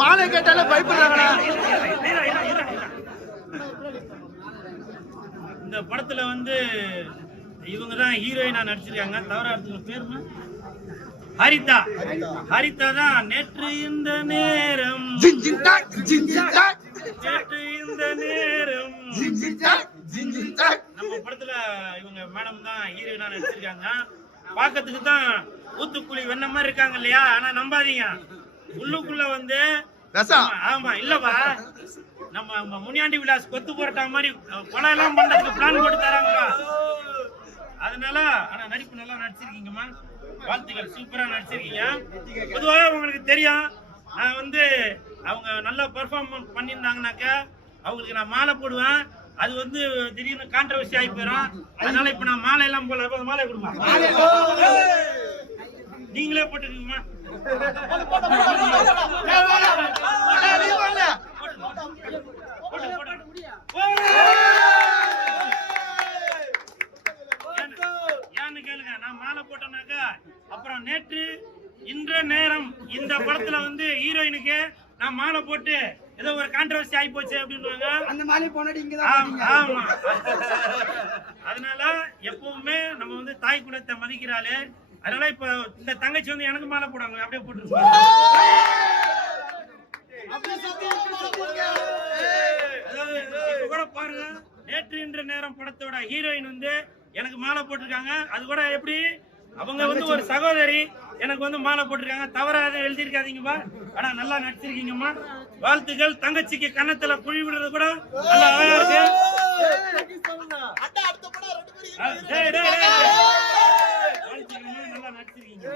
மாலை கேட்டாலே பயப்படுறாங்கடா. இந்த படத்துல வந்து இவங்கதான் ஹீரோயினா நடிச்சிருக்காங்க. தவறா பேருமா ஹரிதா. ஹரிதா தான் நேற்று இந்த நேரம், நேற்று இந்த நேரம். நம்ம படத்துல இவங்க மேடம் தான் ஹீரோயினா நடிச்சிருக்காங்க. பாக்கிறதுக்கு தான் ஊத்துக்குழி வெண்ண மாதிரி இருக்காங்க இல்லையா? ஆனா நம்பாதீங்க, உள்ளுக்குள்ள வந்து ஆமா இல்லவா நம்ம முனியாண்டி விலாஸ் கொத்து போராட்டா மாதிரி கொலை எல்லாம் பண்றதுக்கு பிளான் போட்டு தராங்களா. அதனால ஆனா நடிப்பு நல்லா நடிச்சிருக்கீங்கம்மா, வாழ்த்துக்கள், சூப்பரா நடிச்சிருக்கீங்க. பொதுவாக உங்களுக்கு தெரியும், நான் வந்து அவங்க நல்லா பெர்ஃபார்ம் பண்ணியிருந்தாங்கனாக்க அவங்களுக்கு நான் மாலை போடுவேன். அது வந்து திடீர்னு கான்ட்ரவர்சி ஆகி போயிடும். அதனால இப்ப நான் மாலை எல்லாம் போல மாலை கொடுமா, நீங்களே போட்டுக்கீங்கம்மா. ஏன்னு கேளுங்க, நான் மாலை போட்டேனாக்கா அப்புறம் நேற்று இன்ற நேரம் இந்த படத்துல வந்து ஹீரோயினுக்கு நான் மாலை போட்டு ஏதோ ஒரு கான்ட்ரவர்சி ஆகி போச்சு அப்படின்றாங்க. அந்த மாலை போனாடி இங்கதான். ஆமா, அதனால எப்பவுமே நம்ம வந்து தாய் குலத்தை மதிக்கிறாளே. அதனால இப்ப இந்த தங்கச்சி வந்து எனக்கு மாலை போடுவாங்க, அப்படியே போட்டுருப்பாங்க. இப்ப கூட பாருங்க, நேற்று இன்ற நேரம் படத்தோட ஹீரோயின் வந்து எனக்கு மாலை போட்டிருக்காங்க. அது கூட எப்படி, அவங்க வந்து ஒரு சகோதரி எனக்கு வந்து மாலை போட்டிருக்காங்க. தவறாக எழுதியிருக்காதீங்கப்பா, ஆனா நல்லா நடிச்சிருக்கீங்கம்மா, வாழ்த்துக்கள். தங்கச்சிக்கு கன்னத்துல குழி விடுறது கூட நல்லா அழகா இருக்கு. நல்லா நடிச்சிருக்கீங்க.